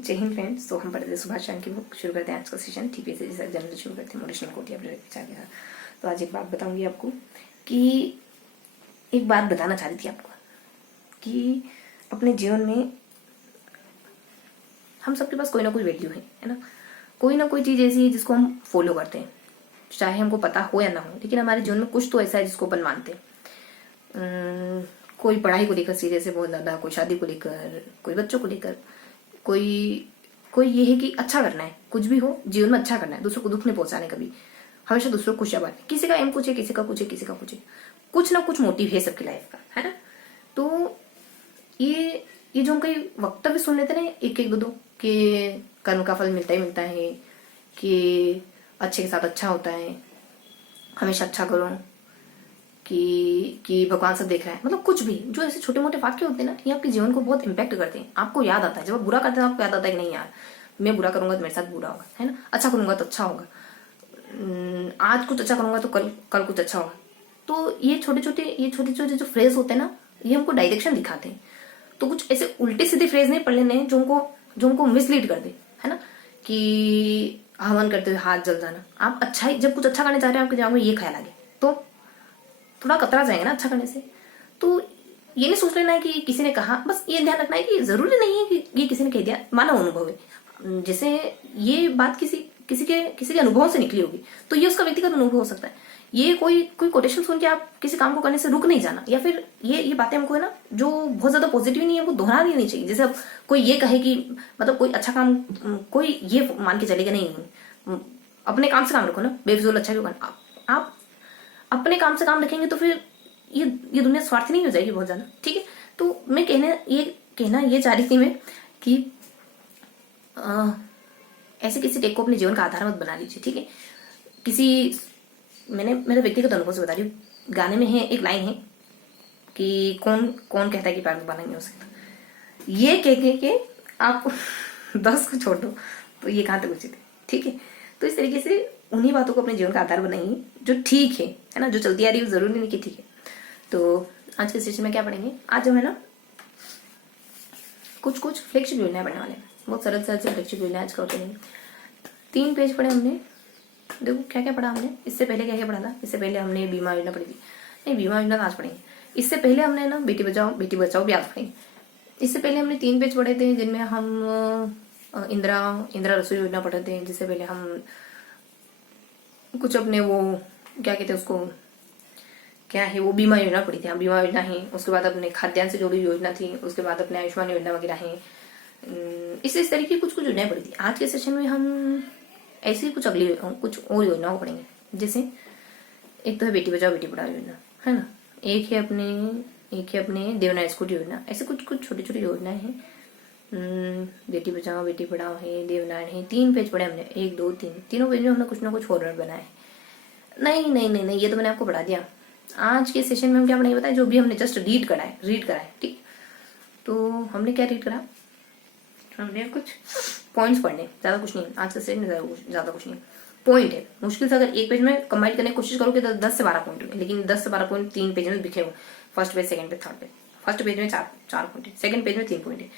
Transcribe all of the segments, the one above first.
जय हिंद फ्रेंड्स। तो हम पढ़ते थे सुभाष चंद्र की बुक। शुरू करते हैं आज का सेशन। ठीक से जैसा जनरल शुरू करते हैं मोटिवेशनल कोट या विचार के साथ। तो आज एक बात बताऊंगी आपको कि एक बात बताना चाह रही थी आपको कि अपने जीवन में हम सबके पास कोई ना कोई वैल्यू है ना। कोई ना कोई चीज ऐसी है जिसको हम फॉलो करते हैं, चाहे हमको पता हो या ना हो, लेकिन हमारे जीवन में कुछ तो ऐसा है जिसको अपन मानते हैं। कोई पढ़ाई को लेकर सीरियस है बहुत ज्यादा, कोई शादी को लेकर, कोई बच्चों को लेकर, कोई ये है कि अच्छा करना है, कुछ भी हो जीवन में अच्छा करना है, दूसरों को दुख नहीं पहुंचाने, कभी हमेशा दूसरों को खुशियां बांटना। किसी का एम कुछ है, किसी का कुछ है, किसी का कुछ है, कुछ ना कुछ मोटिव है सबकी लाइफ का, है ना। तो ये जो हम कई वक्तव्य सुन लेते ना एक एक दो कि कर्म का फल मिलता ही मिलता है, कि अच्छे के साथ अच्छा होता है, हमेशा अच्छा करो, कि भगवान सब देख रहा है, मतलब कुछ भी जो ऐसे छोटे मोटे वाक्य होते हैं ना, ये आपके जीवन को बहुत इम्पैक्ट करते हैं। आपको याद आता है जब आप बुरा करते हैं, आपको याद आता है कि नहीं यार, मैं बुरा करूंगा तो मेरे साथ बुरा होगा, है ना। अच्छा करूंगा तो अच्छा होगा, आज कुछ अच्छा करूंगा तो कल कुछ अच्छा होगा। तो ये छोटे छोटे जो फ्रेज होते हैं ना, ये हमको डायरेक्शन दिखाते हैं। तो कुछ ऐसे उल्टे सीधे फ्रेज नहीं पढ़ लेने जो हमको मिसलीड कर दे, है ना। कि हवन करते हुए हाथ जल जाना। आप अच्छा ही जब कुछ अच्छा करने जा रहे हैं, आपके दिमाग में ये ख्याल आ गया तो थोड़ा कतरा जाएंगे ना अच्छा करने से। तो ये नहीं सोच लेना है कि किसी ने कहा, बस ये ध्यान रखना है कि जरूरी नहीं है कि ये किसी ने कह दिया, मानव अनुभव है। जैसे ये बात किसी के अनुभव से निकली होगी तो ये उसका व्यक्तिगत अनुभव हो सकता है। ये कोई कोटेशन सुन के आप किसी काम को करने से रुक नहीं जाना, या फिर ये बातें हमको है ना जो बहुत ज्यादा पॉजिटिव नहीं है वो दोहरा नहीं चाहिए। जैसे अब कोई ये कहे कि मतलब कोई अच्छा काम, कोई ये मान के चलेगा नहीं, अपने काम से काम रखो ना, बेफिजूल अच्छा क्यों करना। आप अपने काम से काम रखेंगे तो फिर ये दुनिया स्वार्थी नहीं हो जाएगी बहुत ज्यादा, ठीक है। तो मैं कहना ये चाह रही थी मैं कि ऐसे किसी टेक को अपने जीवन का आधार मत बना लीजिए, ठीक है। मैंने मेरे व्यक्तिगत अनुभव से बता रही हूँ। गाने में है एक लाइन है कि कौन कहता है कि प्यार दोबारा नहीं हो सकता। ये कह के आप 10 को छोड़ दो तो ये कहाँ तक उचित है, ठीक है। तो इस तरीके से उन्हीं बातों को अपने जीवन का आधार बनाइए जो ठीक है ना, जो चलती आ रही है जरूरी नहीं कि ठीक है। तो आज के सेशन में क्या पढ़ेंगे, आज हम है ना कुछ फ्लेगशिप योजनाएं पढ़ने वाले हैं। बहुत सरल से फ्लेगशिप योजना आज का होते नहीं। 3 पेज पढ़े हमने। देखो क्या क्या पढ़ा हमने, इससे पहले क्या क्या पढ़ा था। इससे पहले हमने बीमा योजना पढ़ी थी, नहीं बीमा योजना आज पढ़ेंगे। इससे पहले हमने ना बेटी बचाओ भी आज पढ़ेंगे। इससे पहले हमने 3 पेज पढ़े थे जिनमें हम इंदिरा रसोई योजना पढ़े थे। जिससे पहले हम कुछ अपने वो क्या कहते हैं उसको, क्या है वो, बीमा योजना पड़ी थी। हाँ बीमा योजना है। उसके बाद अपने खाद्यान्न से जुड़ी योजना थी। उसके बाद अपने आयुष्मान योजना वगैरह है। इस तरीके कुछ योजनाएं पड़ी थी। आज के सेशन में हम ऐसी कुछ और योजनाओं को पढ़ेंगे। जैसे एक तो है बेटी बचाओ बेटी पढ़ाओ योजना, है ना। एक है अपने देवनागरी स्कूटी योजना। ऐसे कुछ छोटी छोटी योजनाएं हैं। बेटी बचाओ बेटी पढ़ाओ है, देवनागरी है। 3 पेज पढ़े हमने, 1 2 3, तीनों पेज में हमने कुछ ना कुछ फॉर्मेट बनाया है। नहीं, ये तो मैंने आपको पढ़ा दिया। आज के सेशन में हम क्या पढ़ेंगे बताए, जो भी हमने जस्ट रीड करा है, ठीक। तो हमने क्या रीड करा, हमने कुछ पॉइंट्स पढ़ने, ज्यादा कुछ नहीं। आज का सेशन में ज्यादा कुछ नहीं, पॉइंट है। मुश्किल से अगर एक पेज में कंबाइन करने की कोशिश करोगे तो 10 से 12 पॉइंट होंगे, लेकिन 10 से 12 पॉइंट 3 पेज में दिखे हुए। First page, second page, third page. First page में 4 पॉइंट है, सेकंड पेज में 3 पॉइंट है,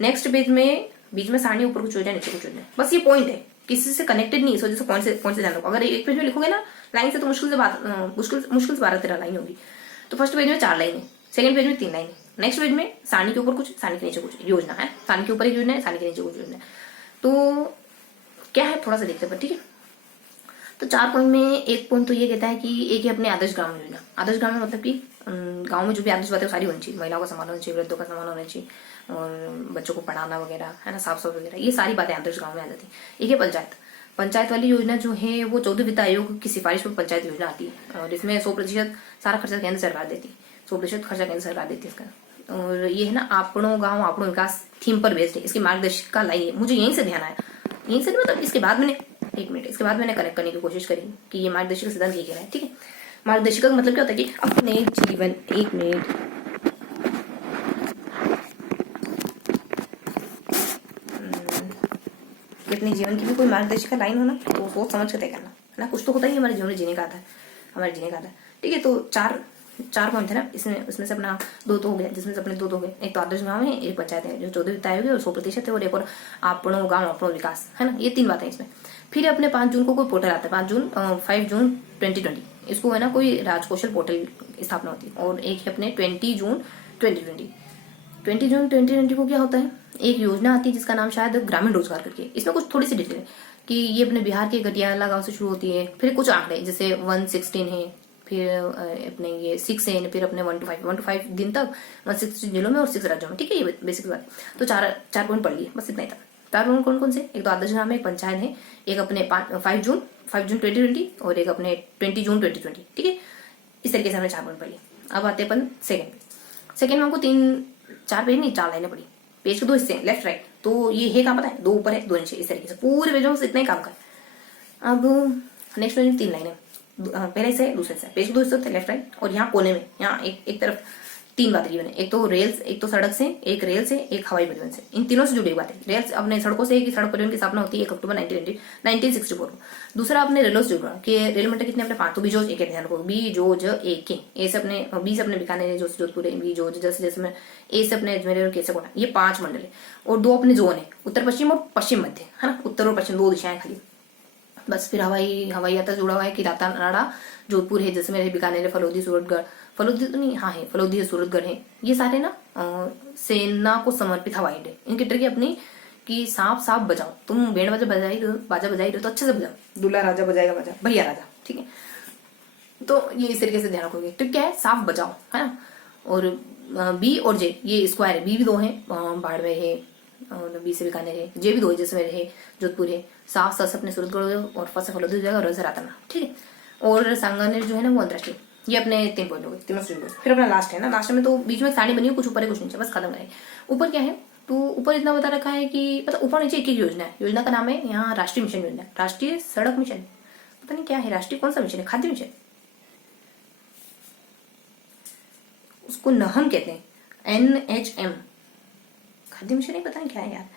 नेक्स्ट पेज में बीच में सारणी, ऊपर कुछ हो जाए नीचे कुछ हो जाए, बस ये पॉइंट है, किसी से कनेक्टेड नहीं। इस वजह से पॉइंट से ध्यान रखो। अगर एक पेज में लिखोगे ना लाइन से तो मुश्किल से 12-13 लाइन होगी। तो फर्स्ट पेज में 4 लाइन है, सेकंड पेज में 3 लाइन है, नेक्स्ट पेज में सारणी के ऊपर कुछ, सारणी के नीचे कुछ योजना है, सारणी के ऊपर एक योजना है, सारणी के नीचे कुछ योजना है। तो क्या है थोड़ा सा देखते हैं, ठीक है। तो 4 पॉइंट में एक पॉइंट तो ये कहता है कि एक है अपने आदर्श ग्राम योजना। आदर्श ग्राम में मतलब कि गांव में जो भी आदर्श बातें सारी होनी चाहिए। महिलाओं का सम्मान होना चाहिए, वृद्धों का सम्मान होना चाहिए, और बच्चों को पढ़ाना वगैरह, है ना, साफ सफाई वगैरह, ये सारी बातें आदर्श गांव में आ जाती है। एक है पंचायत वाली योजना जो है वो 14वें वित्त आयोग की सिफारिश पर पंचायत योजना आती है, और इसमें 100% सारा खर्चा केंद्र सरकार देती है। 100% खर्चा केंद्र सरकार देती है इसका। और ये है ना आपनो गांव आपनो विकास थीम पर बेस्ड है। इसकी मार्गदर्शिका लाई है, मुझे यहीं से ध्यान आया, यहीं से मतलब इसके बाद मैंने कनेक्ट करने की कोशिश करी कि ये मार्गदर्शिका सिद्धांत ये कह रहा है, ठीक है। मार्गदर्शिका का मतलब क्या होता है कि अपने जीवन, 1 मिनट, अपने जीवन की भी कोई मार्गदर्शिका लाइन हो ना तो सोच समझ के तय करना, है ना। कुछ तो होता ही हमारे जीवन में जीने का आता है, ठीक है। तो 4 4 पॉइंट थे ना, इसमें उसमें से अपना 2 तो हो गया, जिसमें से अपने 2 तो हो गए। एक तो आदर्श गांव है, एक पंचायत है जो 14 वित्ताय होगी और 100% है, और एक और आपनो गांव आपनो विकास है ना। ये 3 बातें इसमें। फिर अपने 5 जून को कोई पोर्टल आता है, 5 जून 2020 इसको है ना कोई राजकौशल पोर्टल स्थापना होती है। और एक है अपने 20 जून 2020। 20 जून 2020 को क्या होता है, एक योजना आती है जिसका नाम शायद ग्रामीण रोजगार करके। इसमें कुछ थोड़ी सी डिटेल है कि ये अपने बिहार के गटियाला गांव से शुरू होती है। फिर कुछ आंकड़े जैसे 116 है, फिर अपने ये 6 है, फिर अपने 1 to 5 दिन तक 160 जिलों में और 6 राज्यों में। ठीक है, ये बेसिक बात है। तो 4 पॉइंट पढ़ लिए, बस इतना ही था। 4 पॉइंट कौन कौन से, एक तो आदर्श ग्राम है, एक पंचायत है, एक अपने 5 जून 2020 और एक अपने 20 जून 2020। ठीक है, इस तरीके से हमने 4 पॉइंट पढ़ लिए। अब आते अपन सेकंड में हमको 4 पेज नहीं 4 लाइनें पढ़ी। पेज के 2 हिस्से लेफ्ट राइट, तो ये है कहाँ पता है, 2 ऊपर है 2 नीचे, इस तरीके से पूरे पेज में इतना ही काम का है। अब नेक्स्ट पेज में 3 लाइनें, पहले से दूसरे से, पेज के 2 हिस्से होते हैं लेफ्ट राइट, और यहाँ कोने में यहाँ एक तरफ 3 बातें गिवन है। एक तो रेल, एक तो सड़क से, एक रेल से, एक हवाई परिवहन से। इन तीनों से जुड़ी हुई बातें। रेल अपने सड़कों से एक सड़क परिवहन की स्थापना होती है 1 अक्टूबर 1964 को। दूसरा अपने रेलों से जुड़ा कि रेल मंडल कितने अपने 5, तो बीजोज एक ध्यान रखो, बीजोज एक है। ए से अपने 20 अपने बीकानेर जो जोधपुर है, बीजोज जैसे में ए से अपने अजमेर और के से कोटा, ये 5 मंडल है। और 2 अपने जोन है, उत्तर पश्चिम और पश्चिम मध्य है ना, उत्तर और पश्चिम 2 दिशाएं खाली। बस फिर हवाई यात्रा जुड़ा हुआ है कि रातानाड़ा जोधपुर है, जैसे मेरे बीकानेर है, फलोदी सूरतगढ़, फलोदी तो नहीं, हाँ है फलोदी है, सूरतगढ़ है। ये सारे ना सेना को समर्पित हवाई अड्डे। इनकी ट्रिक है अपनी कि साफ बजाओ, तुम बैंड बाजा बजाई रहे तो अच्छे से बजाओ, दूल्हा राजा बजाएगा बाजा, भैया राजा। ठीक है, तो ये इस तरीके से ध्यान रखोगे। ट्रिक क्या है, साफ बजाओ है ना। और बी और जे ये स्क्वायर है, बी भी 2 है, बाड़मेर है, और बी से बीकानेर है, जे भी 2 है, जैसे मेरे है जोधपुर है, साफ सस अपने सूरतगढ़ और फस फलोदी हो जाएगा, और राताना। ठीक है, और सांगानेर जो है ना वो अंतरराष्ट्रीय। ये अपने 3 पॉइंट हो गए, तीनों से। फिर अपना लास्ट है ना, लास्ट में तो बीच में साड़ी बनी है, कुछ ऊपर है कुछ नीचे, बस खत्म करें। ऊपर क्या है, तो ऊपर इतना बता रखा है कि मतलब ऊपर नीचे एक योजना है। योजना का नाम है यहाँ राष्ट्रीय मिशन योजना, राष्ट्रीय सड़क मिशन, पता नहीं क्या है, राष्ट्रीय कौन सा मिशन है, खाद्य मिशन, उसको नहम कहते हैं, NHM, खाद्य मिशन नहीं, पता नहीं क्या है यार,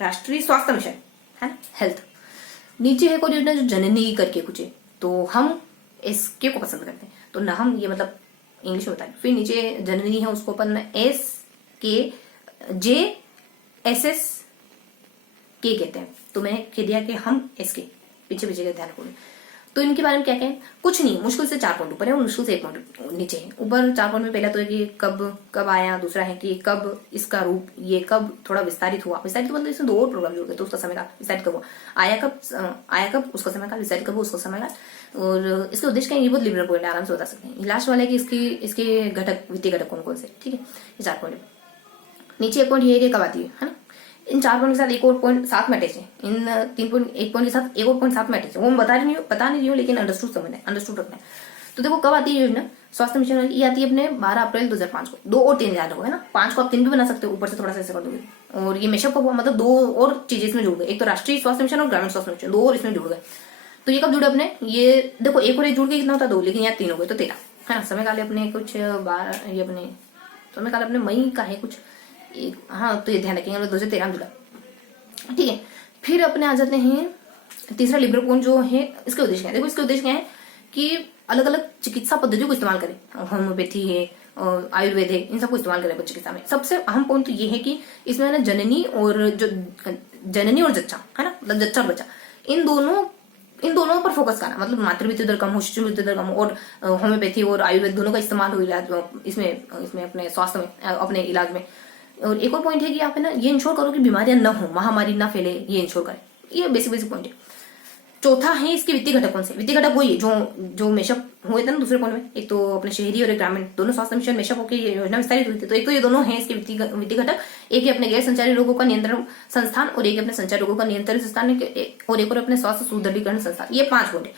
राष्ट्रीय स्वास्थ्य मिशन है ना, हेल्थ। नीचे है कोई योजना जो जननी करके कुछ है, तो हम SK को पसंद करते हैं, तो नहम ये मतलब इंग्लिश में बताएं। फिर नीचे जननी है, उसको अपन JSSK कहते हैं, तो मैंने कह दिया कि हम SK पीछे का ध्यान रखोगे। तो इनके बारे में क्या कहें, कुछ नहीं, मुश्किल से 4 पॉइंट ऊपर है और मुश्किल से 1 पॉइंट नीचे है। ऊपर 4 पॉइंट में पहला तो है कि कब आया, दूसरा है कि कब इसका रूप, ये कब थोड़ा विस्तारित हुआ, विस्तारित मतलब इसमें 2 और प्रोग्राम जुड़ गए, तो उसका समय का विस्तारित कब हुआ, आया कब उसका समय का, विस्तारित कब उसका समय का, और इसके उद्देश्य क्या है, ये बहुत लिबरल पॉइंट आराम से बता सकते हैं। लास्ट वाला है कि इसके घटक, वित्तीय घटक कौन कौन से। ठीक है, ये 4 पॉइंट। नीचे 1 पॉइंट ये है कि कब आती है ना। इन 4 पॉइंट के साथ एक और पॉइंट साथ में अटैच है, इन 1 पॉइंट के साथ एक और पॉइंट साथ में अटैच है, वो मैं बता नहीं रही हूँ, लेकिन अंडरस्टूड समझना है, अंडरस्टूड रखना है। तो देखो कब आती है योजना, स्वास्थ्य मिशन वाली, ये आती है अपने 12 अप्रैल 2005 को। 2 और 3 याद रखो है ना, 5 को आप 3 भी बना सकते हो, ऊपर से थोड़ा सा ऐसे कर दोगे। और ये मेशअप हुआ, मतलब 2 और चीजें इसमें जुड़ गए, एक तो राष्ट्रीय स्वास्थ्य मिशन और ग्रामीण स्वास्थ्य मिशन, 2 और इसमें जुड़ गए। तो ये कब जुड़े अपने, ये देखो 1 और 1 जुड़ के कितना होता है 2, लेकिन यहाँ 3 हो गए तो 13 है ना। समय काल अपने कुछ 12, ये अपने समय काल अपने मई का है कुछ, हाँ तो ये ध्यान रखेंगे, 2013 जुड़ा। ठीक है, फिर अपने आ जाते हैं तीसरा लिबरल पॉइंट जो है, इसके उद्देश्य क्या है, देखो इसके उद्देश्य क्या है कि अलग अलग चिकित्सा पद्धतियों को इस्तेमाल करें, होम्योपैथी है और आयुर्वेद है, इन सबको इस्तेमाल करें चिकित्सा में। सबसे अहम पॉइंट तो ये है कि इसमें ना जननी और जच्चा है ना, मतलब जच्चा और बच्चा, इन दोनों पर फोकस करना, मतलब मातृ मृत्यु दर कम हो, शिशु मृत्यु दर कम हो, और होम्योपैथी और आयुर्वेद दोनों का इस्तेमाल हो इलाज इसमें अपने स्वास्थ्य में, अपने इलाज में। और एक और पॉइंट है कि आप है ना ये इंश्योर करो कि बीमारियां न हो, महामारी ना फैले, ये इंश्योर करें। ये बेसिक पॉइंट है। चौथा है इसके वित्तीय घटक कौन से, वित्तीय घटक वही जो मेशअप हुए थे ना दूसरे पॉइंट में, एक तो अपने शहरी और एक ग्रामीण दोनों स्वास्थ्य मिशन मेशअप होकर ये योजना विस्तारित हुई थी। तो एक तो ये दोनों हैं इसके वित्तीय घटक, एक है अपने गैर संचारी रोगों का नियंत्रण संस्थान और एक अपने संचारी रोगों का नियंत्रण संस्थान और एक और अपने स्वास्थ्य सुदृढ़ीकरण संस्थान। ये 5 पॉइंट है,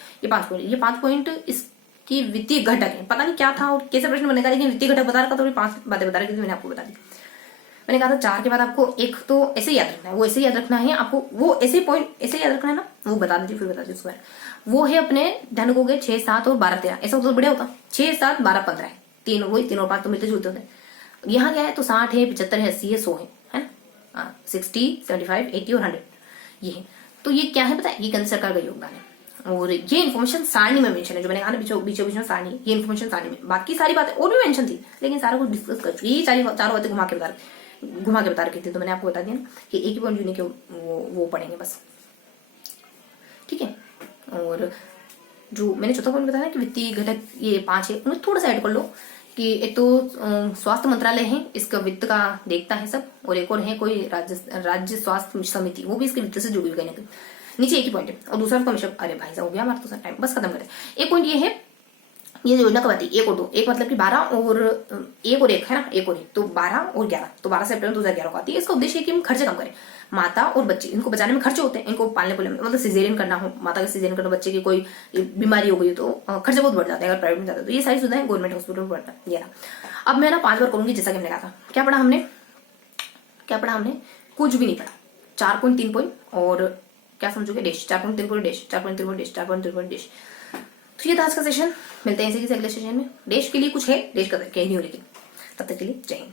ये 5 पॉइंट इसकी वित्तीय घटक है। पता नहीं क्या था और कैसे प्रश्न बनेगा, लेकिन वित्तीय घटक बता रखा तो 5 बातें बता रही थी, मैंने आपको बता दी। मैंने कहा था 4 के बाद आपको एक तो ऐसे याद रखना है, वो ऐसे याद रखना है आपको, वो ऐसे पॉइंट ऐसे याद रखना है ना, वो बता दीजिए फिर बता दीजिए उसको। वो है अपने ध्यान रखोगे 6, 7 और 12, 13, ऐसा तो बढ़िया होता, 6, 7, 12, 15 है, 3 वही 3 और 5 तो मिलते जुलते होते हैं। यहाँ क्या है तो 60 है, 75 है, 80 है, 100 है ना, 60, 75, 80 और 100 ये है। तो ये क्या है पता है, ये केंद्र सरकार का योगदान है। और ये इन्फॉर्मेशन सारणी में मेंशन है, जो मैंने कहा ना बीचों बीच में सारणी, ये इन्फॉर्मेशन सारणी में, बाकी सारी बातें और भी मेंशन थी, लेकिन सारा कुछ डिस्कस कर चुकी, ये चारों बातें घुमा के बता रखी थी। तो मैंने आपको बता दिया ना कि एक ही पॉइंट यूनिक वो पढ़ेंगे बस, ठीक है। और जो मैंने चौथा पॉइंट बताया कि वित्तीय घटक ये 5 है, उन्हें थोड़ा सा ऐड कर लो कि एक तो स्वास्थ्य मंत्रालय है, इसका वित्त का देखता है सब, और एक और है कोई राज्य स्वास्थ्य समिति, वो भी इसके वित्त से जुड़ी हुई है। नीचे एक ही पॉइंट है, और दूसरा उसका मिशन, अरे भाई साहब हो गया हमारा तो सर टाइम, बस खत्म करते। एक पॉइंट ये है, ये योजना कब आती है, 1 और 2, एक मतलब कि 12 और 1 है ना, 1 और 1 तो 12 और 11, तो 12 सितंबर 2011 को आती है। इसका उद्देश्य है कि हम खर्चे कम करें, माता और बच्चे, इनको बचाने में खर्चे होते हैं, इनको पालने पोलने में, मतलब सिजेरियन करना हो, माता का सिजेरियन करना, बच्चे की कोई बीमारी हो गई तो खर्चे बहुत बढ़ जाते हैं अगर प्राइवेट में जाता है, तो ये सारी सुविधाएं गवर्नमेंट हॉस्पिटल में बढ़ता है। अब मैं ना 5 बार करूंगी, जैसा कि हमने कहा था। क्या पढ़ा हमने, कुछ भी नहीं पढ़ा। 4.3 पॉइंट और क्या समझोगे, dash, 4.3 point dash, 4.3 point dash, 4.3 point dash. तो ये था आज का सेशन, मिलते हैं इसी के अगले सेशन में। देश के लिए कुछ है, देश का कहीं नहीं हो, लेकिन तब तक के लिए जय हिंद।